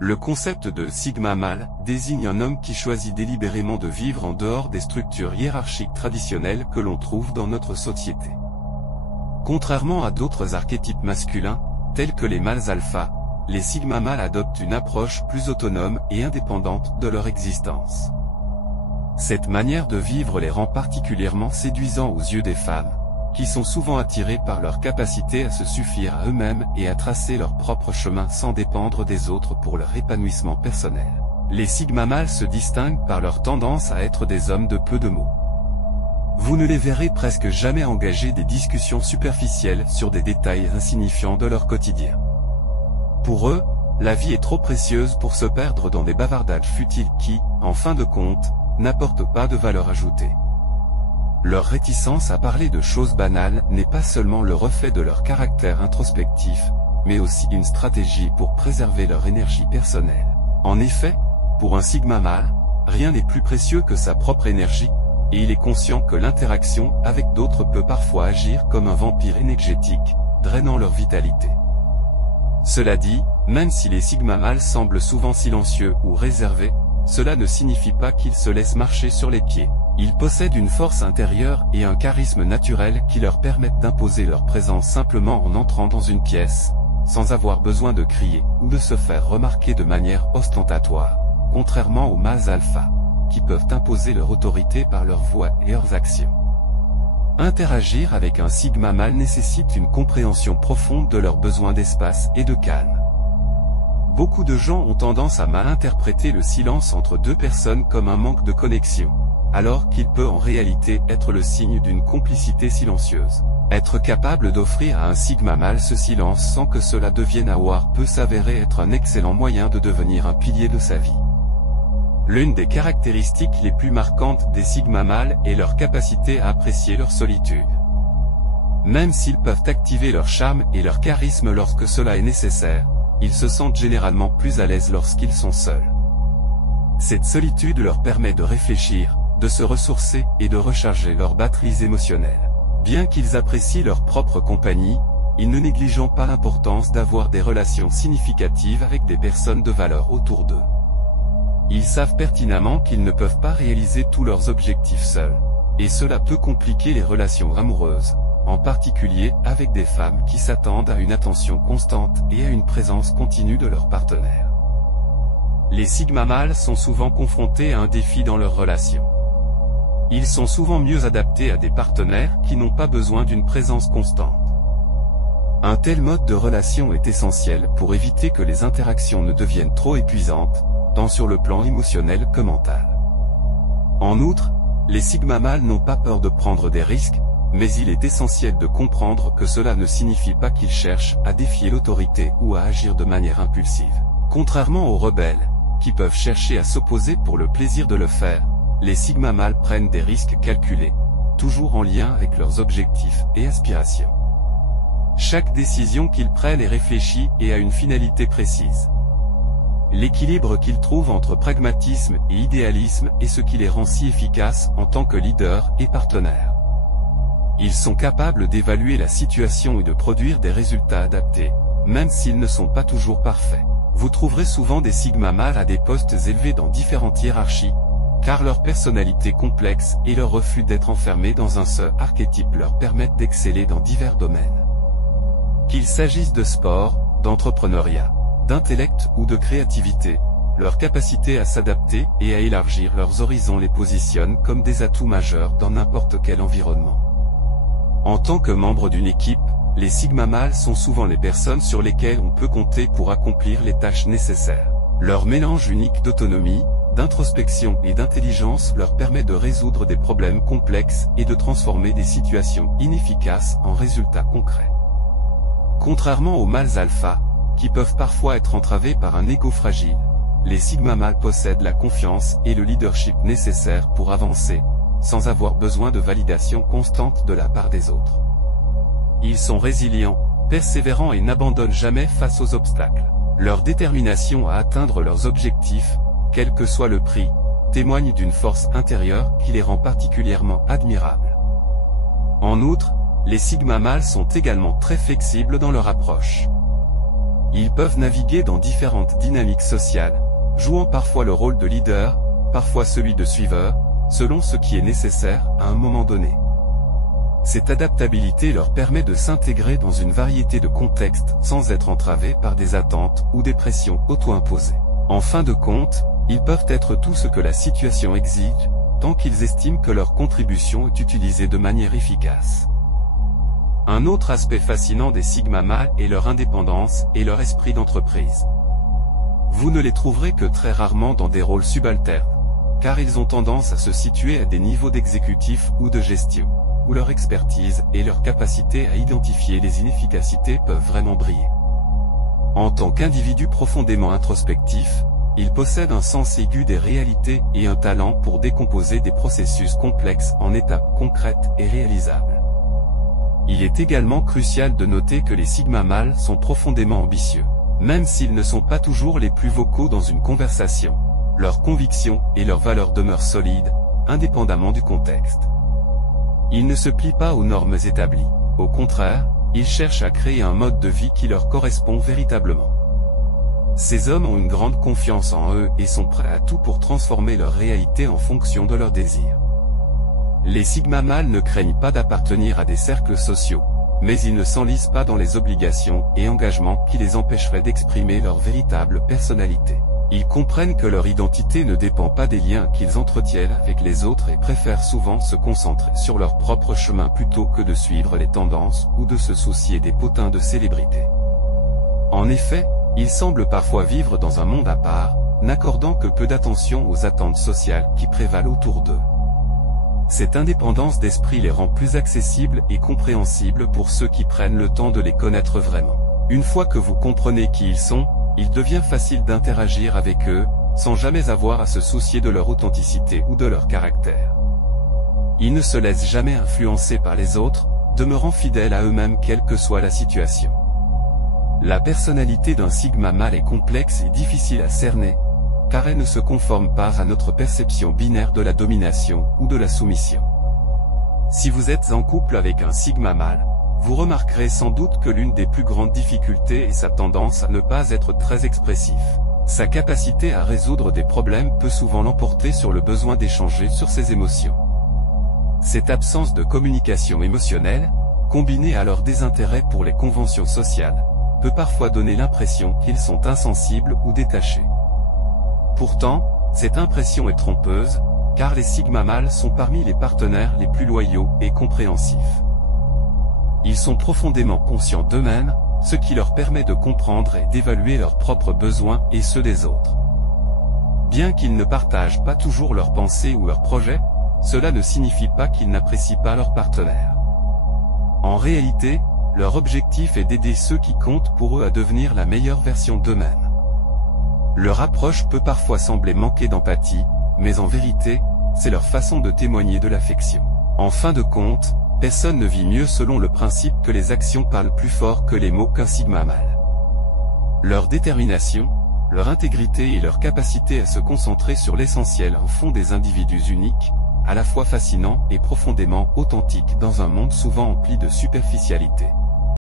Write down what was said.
Le concept de sigma mâle désigne un homme qui choisit délibérément de vivre en dehors des structures hiérarchiques traditionnelles que l'on trouve dans notre société. Contrairement à d'autres archétypes masculins, tels que les mâles alpha, les sigma mâles adoptent une approche plus autonome et indépendante de leur existence. Cette manière de vivre les rend particulièrement séduisants aux yeux des femmes, qui sont souvent attirées par leur capacité à se suffire à eux-mêmes et à tracer leur propre chemin sans dépendre des autres pour leur épanouissement personnel. Les sigma mâles se distinguent par leur tendance à être des hommes de peu de mots. Vous ne les verrez presque jamais engager des discussions superficielles sur des détails insignifiants de leur quotidien. Pour eux, la vie est trop précieuse pour se perdre dans des bavardages futiles qui, en fin de compte, n'apportent pas de valeur ajoutée. Leur réticence à parler de choses banales n'est pas seulement le reflet de leur caractère introspectif, mais aussi une stratégie pour préserver leur énergie personnelle. En effet, pour un sigma mâle, rien n'est plus précieux que sa propre énergie, et il est conscient que l'interaction avec d'autres peut parfois agir comme un vampire énergétique, drainant leur vitalité. Cela dit, même si les sigma mâles semblent souvent silencieux ou réservés, cela ne signifie pas qu'ils se laissent marcher sur les pieds. Ils possèdent une force intérieure et un charisme naturel qui leur permettent d'imposer leur présence simplement en entrant dans une pièce, sans avoir besoin de crier ou de se faire remarquer de manière ostentatoire, contrairement aux mâles alpha, qui peuvent imposer leur autorité par leur voix et leurs actions. Interagir avec un sigma mâle nécessite une compréhension profonde de leurs besoins d'espace et de calme. Beaucoup de gens ont tendance à mal interpréter le silence entre deux personnes comme un manque de connexion, alors qu'il peut en réalité être le signe d'une complicité silencieuse. Être capable d'offrir à un sigma mâle ce silence sans que cela devienne aware peut s'avérer être un excellent moyen de devenir un pilier de sa vie. L'une des caractéristiques les plus marquantes des sigma mâles est leur capacité à apprécier leur solitude. Même s'ils peuvent activer leur charme et leur charisme lorsque cela est nécessaire, ils se sentent généralement plus à l'aise lorsqu'ils sont seuls. Cette solitude leur permet de réfléchir, de se ressourcer et de recharger leurs batteries émotionnelles. Bien qu'ils apprécient leur propre compagnie, ils ne négligent pas l'importance d'avoir des relations significatives avec des personnes de valeur autour d'eux. Ils savent pertinemment qu'ils ne peuvent pas réaliser tous leurs objectifs seuls, et cela peut compliquer les relations amoureuses, en particulier avec des femmes qui s'attendent à une attention constante et à une présence continue de leur partenaire. Les sigma mâles sont souvent confrontés à un défi dans leurs relations. Ils sont souvent mieux adaptés à des partenaires qui n'ont pas besoin d'une présence constante. Un tel mode de relation est essentiel pour éviter que les interactions ne deviennent trop épuisantes, tant sur le plan émotionnel que mental. En outre, les sigma mâles n'ont pas peur de prendre des risques, mais il est essentiel de comprendre que cela ne signifie pas qu'ils cherchent à défier l'autorité ou à agir de manière impulsive. Contrairement aux rebelles, qui peuvent chercher à s'opposer pour le plaisir de le faire, les sigma mâles prennent des risques calculés, toujours en lien avec leurs objectifs et aspirations. Chaque décision qu'ils prennent est réfléchie et a une finalité précise. L'équilibre qu'ils trouvent entre pragmatisme et idéalisme est ce qui les rend si efficaces en tant que leaders et partenaires. Ils sont capables d'évaluer la situation et de produire des résultats adaptés, même s'ils ne sont pas toujours parfaits. Vous trouverez souvent des sigma mâles à des postes élevés dans différentes hiérarchies, car leur personnalité complexe et leur refus d'être enfermés dans un seul archétype leur permettent d'exceller dans divers domaines. Qu'il s'agisse de sport, d'entrepreneuriat, d'intellect ou de créativité, leur capacité à s'adapter et à élargir leurs horizons les positionnent comme des atouts majeurs dans n'importe quel environnement. En tant que membre d'une équipe, les sigma mâles sont souvent les personnes sur lesquelles on peut compter pour accomplir les tâches nécessaires. Leur mélange unique d'autonomie, d'introspection et d'intelligence leur permet de résoudre des problèmes complexes et de transformer des situations inefficaces en résultats concrets. Contrairement aux mâles alpha, qui peuvent parfois être entravés par un ego fragile, les sigma mâles possèdent la confiance et le leadership nécessaires pour avancer, sans avoir besoin de validation constante de la part des autres. Ils sont résilients, persévérants et n'abandonnent jamais face aux obstacles. Leur détermination à atteindre leurs objectifs, quel que soit le prix, témoigne d'une force intérieure qui les rend particulièrement admirables. En outre, les sigma mâles sont également très flexibles dans leur approche. Ils peuvent naviguer dans différentes dynamiques sociales, jouant parfois le rôle de leader, parfois celui de suiveur, selon ce qui est nécessaire à un moment donné. Cette adaptabilité leur permet de s'intégrer dans une variété de contextes sans être entravés par des attentes ou des pressions auto-imposées. En fin de compte, ils peuvent être tout ce que la situation exige, tant qu'ils estiment que leur contribution est utilisée de manière efficace. Un autre aspect fascinant des Sigma mâles est leur indépendance et leur esprit d'entreprise. Vous ne les trouverez que très rarement dans des rôles subalternes, car ils ont tendance à se situer à des niveaux d'exécutif ou de gestion, où leur expertise et leur capacité à identifier les inefficacités peuvent vraiment briller. En tant qu'individus profondément introspectifs, ils possèdent un sens aigu des réalités et un talent pour décomposer des processus complexes en étapes concrètes et réalisables. Il est également crucial de noter que les Sigma mâles sont profondément ambitieux. Même s'ils ne sont pas toujours les plus vocaux dans une conversation, leurs convictions et leurs valeurs demeurent solides, indépendamment du contexte. Ils ne se plient pas aux normes établies. Au contraire, ils cherchent à créer un mode de vie qui leur correspond véritablement. Ces hommes ont une grande confiance en eux et sont prêts à tout pour transformer leur réalité en fonction de leurs désirs. Les Sigma mâles ne craignent pas d'appartenir à des cercles sociaux, mais ils ne s'enlisent pas dans les obligations et engagements qui les empêcheraient d'exprimer leur véritable personnalité. Ils comprennent que leur identité ne dépend pas des liens qu'ils entretiennent avec les autres et préfèrent souvent se concentrer sur leur propre chemin plutôt que de suivre les tendances ou de se soucier des potins de célébrités. En effet, ils semblent parfois vivre dans un monde à part, n'accordant que peu d'attention aux attentes sociales qui prévalent autour d'eux. Cette indépendance d'esprit les rend plus accessibles et compréhensibles pour ceux qui prennent le temps de les connaître vraiment. Une fois que vous comprenez qui ils sont, il devient facile d'interagir avec eux, sans jamais avoir à se soucier de leur authenticité ou de leur caractère. Ils ne se laissent jamais influencer par les autres, demeurant fidèles à eux-mêmes quelle que soit la situation. La personnalité d'un Sigma mâle est complexe et difficile à cerner, car elle ne se conforme pas à notre perception binaire de la domination ou de la soumission. Si vous êtes en couple avec un Sigma mâle, vous remarquerez sans doute que l'une des plus grandes difficultés est sa tendance à ne pas être très expressif. Sa capacité à résoudre des problèmes peut souvent l'emporter sur le besoin d'échanger sur ses émotions. Cette absence de communication émotionnelle, combinée à leur désintérêt pour les conventions sociales, peut parfois donner l'impression qu'ils sont insensibles ou détachés. Pourtant, cette impression est trompeuse, car les Sigma mâles sont parmi les partenaires les plus loyaux et compréhensifs. Ils sont profondément conscients d'eux-mêmes, ce qui leur permet de comprendre et d'évaluer leurs propres besoins et ceux des autres. Bien qu'ils ne partagent pas toujours leurs pensées ou leurs projets, cela ne signifie pas qu'ils n'apprécient pas leur partenaire. En réalité, leur objectif est d'aider ceux qui comptent pour eux à devenir la meilleure version d'eux-mêmes. Leur approche peut parfois sembler manquer d'empathie, mais en vérité, c'est leur façon de témoigner de l'affection. En fin de compte, personne ne vit mieux selon le principe que les actions parlent plus fort que les mots qu'un Sigma mâle. Leur détermination, leur intégrité et leur capacité à se concentrer sur l'essentiel en font des individus uniques, à la fois fascinants et profondément authentiques dans un monde souvent empli de superficialité.